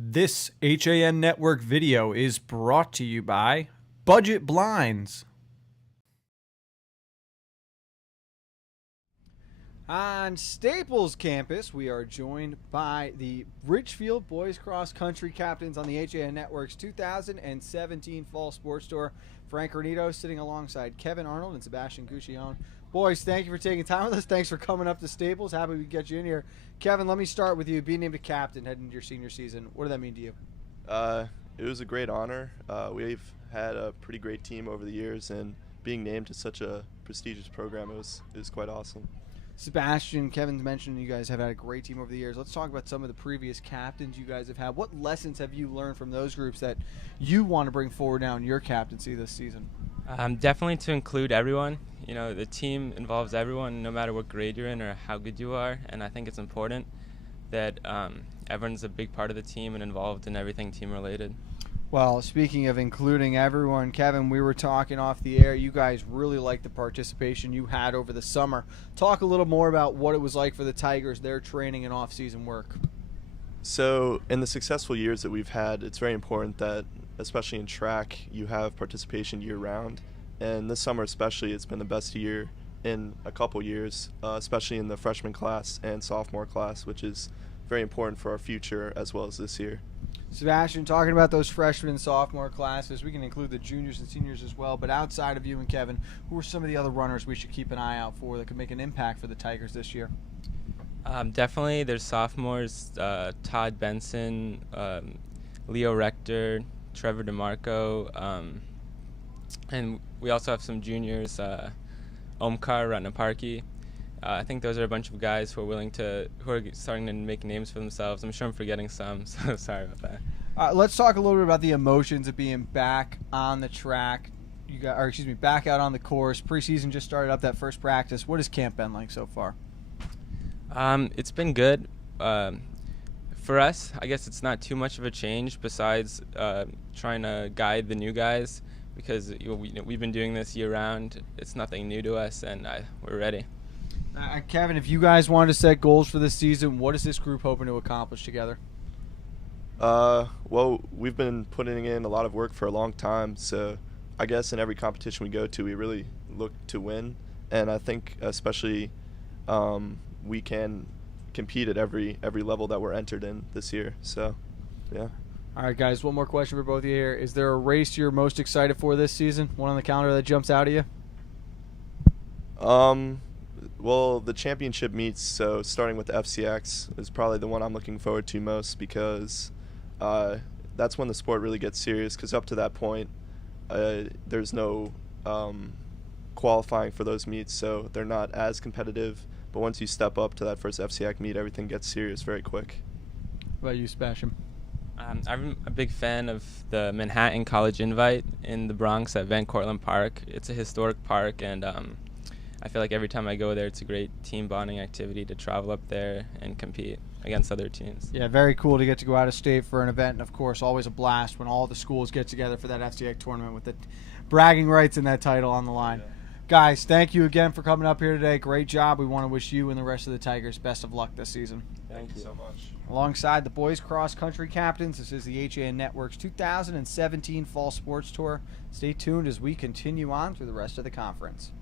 This HAN Network video is brought to you by Budget Blinds. On Staples campus, we are joined by the Ridgefield Boys Cross Country captains on the HAN Network's 2017 Fall Sports Tour. Frank Renito sitting alongside Kevin Arnold and Sebastian Guccione. Boys, thank you for taking time with us. Thanks for coming up to Staples. Happy we could get you in here. Kevin, let me start with you. Being named a captain heading into your senior season, what did that mean to you? It was a great honor. We've had a pretty great team over the years, and being named to such a prestigious program is quite awesome. Sebastian, Kevin mentioned you guys have had a great team over the years. Let's talk about some of the previous captains you guys have had. What lessons have you learned from those groups that you want to bring forward now in your captaincy this season? Definitely to include everyone. You know, the team involves everyone, no matter what grade you're in or how good you are. And I think it's important that everyone's a big part of the team and involved in everything team-related. Well, speaking of including everyone, Kevin, we were talking off the air. You guys really liked the participation you had over the summer. Talk a little more about what it was like for the Tigers, their training and off-season work. So in the successful years that we've had, it's very important that, especially in track, you have participation year-round. And this summer especially, it's been the best year in a couple years, especially in the freshman class and sophomore class, which is very important for our future as well as this year. Sebastian, talking about those freshman and sophomore classes, we can include the juniors and seniors as well, but outside of you and Kevin, who are some of the other runners we should keep an eye out for that could make an impact for the Tigers this year? Definitely there's sophomores, Todd Benson, Leo Rector, Trevor DeMarco, and we also have some juniors, Omkar Ratnaparki. I think those are a bunch of guys who are starting to make names for themselves. I'm sure I'm forgetting some, so sorry about that. Let's talk a little bit about the emotions of being back on the track. Back out on the course. Preseason just started up, that first practice. What has camp been like so far? It's been good. For us, I guess it's not too much of a change besides trying to guide the new guys because we've been doing this year-round. It's nothing new to us, and we're ready. Kevin, if you guys wanted to set goals for this season, what is this group hoping to accomplish together? Well, we've been putting in a lot of work for a long time, so I guess in every competition we go to, we really look to win, and I think especially we can compete at every level that we're entered in this year. So, yeah. All right, guys, one more question for both of you here. Is there a race you're most excited for this season? One on the calendar that jumps out at you? Well, the championship meets, so starting with the FCIAC is probably the one I'm looking forward to most because that's when the sport really gets serious because up to that point, there's no qualifying for those meets, so they're not as competitive. But once you step up to that first FCIAC meet, everything gets serious very quick. What about you, Sebastian? I'm a big fan of the Manhattan College Invite in the Bronx at Van Cortlandt Park. It's a historic park, and I feel like every time I go there, it's a great team bonding activity to travel up there and compete against other teams. Yeah, very cool to get to go out of state for an event, and of course, always a blast when all the schools get together for that FCIAC tournament with the bragging rights and that title on the line. Yeah. Guys, thank you again for coming up here today. Great job. We want to wish you and the rest of the Tigers best of luck this season. Thank you so much. Alongside the boys cross country captains, this is the HAN Network's 2017 Fall Sports Tour. Stay tuned as we continue on through the rest of the conference.